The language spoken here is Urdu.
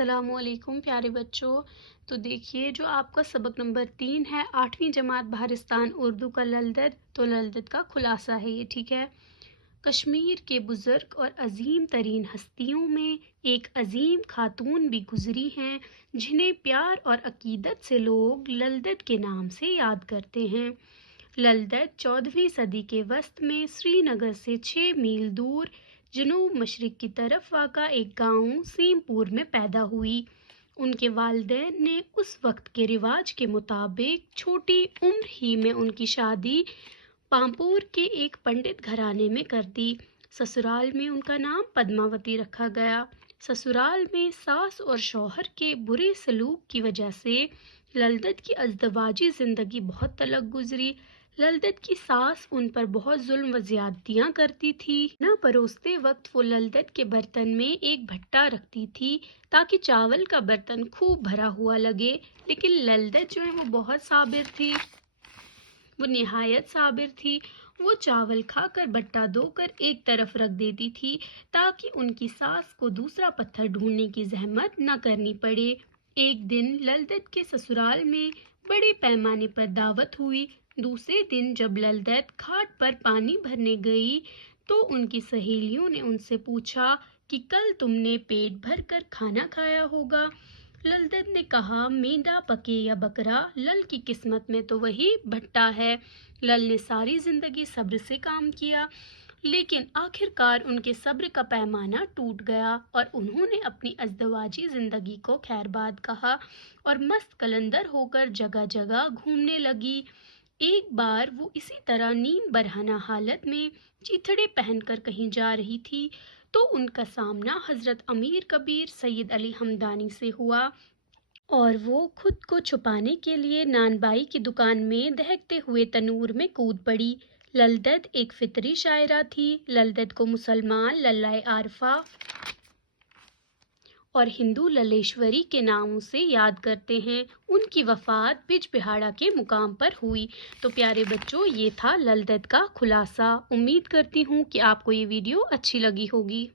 السلام علیکم پیارے بچوں۔ تو دیکھیے جو آپ کا سبق نمبر 3 ہے 8ویں جماعت بہارستان اردو کا للدت، تو للدت کا خلاصہ ہے یہ، ٹھیک ہے۔ کشمیر کے بزرگ اور عظیم ترین ہستیوں میں ایک عظیم خاتون بھی گزری ہیں جنہیں پیار اور عقیدت سے لوگ للدت کے نام سے یاد کرتے ہیں۔ للدت 14ویں صدی کے وسط میں سری نگر سے 6 میل دور جنوب مشرق کی طرف واقع ایک گاؤں سیم پور میں پیدا ہوئی۔ ان کے والدین نے اس وقت کے رواج کے مطابق چھوٹی عمر ہی میں ان کی شادی پامپور کے ایک پنڈت گھرانے میں کر دی۔ سسرال میں ان کا نام پدماوتی رکھا گیا۔ سسرال میں ساس اور شوہر کے برے سلوک کی وجہ سے للدت کی ازدواجی زندگی بہت تلخ گزری۔ للدت کی ساس ان پر بہت ظلم و زیادتیاں کرتی تھی۔ نہ پروستے وقت وہ للدت کے برتن میں ایک بھٹا رکھتی تھی تاکہ چاول کا برتن خوب بھرا ہوا لگے، لیکن للدت جو ہے وہ بہت صابر تھی، وہ نہایت صابر تھی۔ وہ چاول کھا کر بٹا دھو کر ایک طرف رکھ دیتی تھی تاکہ ان کی ساس کو دوسرا پتھر ڈھونڈنے کی زحمت نہ کرنی پڑے۔ ایک دن للدت کے سسرال میں بڑے پیمانے پر دعوت ہوئی۔ دوسرے دن جب للدت گھاٹ پر پانی بھرنے گئی تو ان کی سہیلیوں نے ان سے پوچھا کہ کل تم نے پیٹ بھر کر کھانا کھایا ہوگا۔ للدت نے کہا مینڈا پکے یا بکرا، لل کی قسمت میں تو وہی بھٹا ہے۔ لل نے ساری زندگی صبر سے کام کیا، لیکن آخرکار ان کے صبر کا پیمانہ ٹوٹ گیا اور انہوں نے اپنی ازدواجی زندگی کو خیر باد کہا اور مست قلندر ہو کر جگہ جگہ گھومنے لگی۔ ایک بار وہ اسی طرح نیم برہنہ حالت میں چیتھڑے پہن کر کہیں جا رہی تھی تو ان کا سامنا حضرت امیر کبیر سید علی ہمدانی سے ہوا اور وہ خود کو چھپانے کے لیے نان بائی کی دکان میں دہکتے ہوئے تنور میں کود پڑی۔ للدت ایک فطری شاعرہ تھی۔ للدت کو مسلمان للہ عارفہ اور ہندو للیشوری کے ناموں سے یاد کرتے ہیں۔ ان کی وفات بج بہاڑا کے مقام پر ہوئی۔ تو پیارے بچوں، یہ تھا للدت کا خلاصہ۔ امید کرتی ہوں کہ آپ کو یہ ویڈیو اچھی لگی ہوگی۔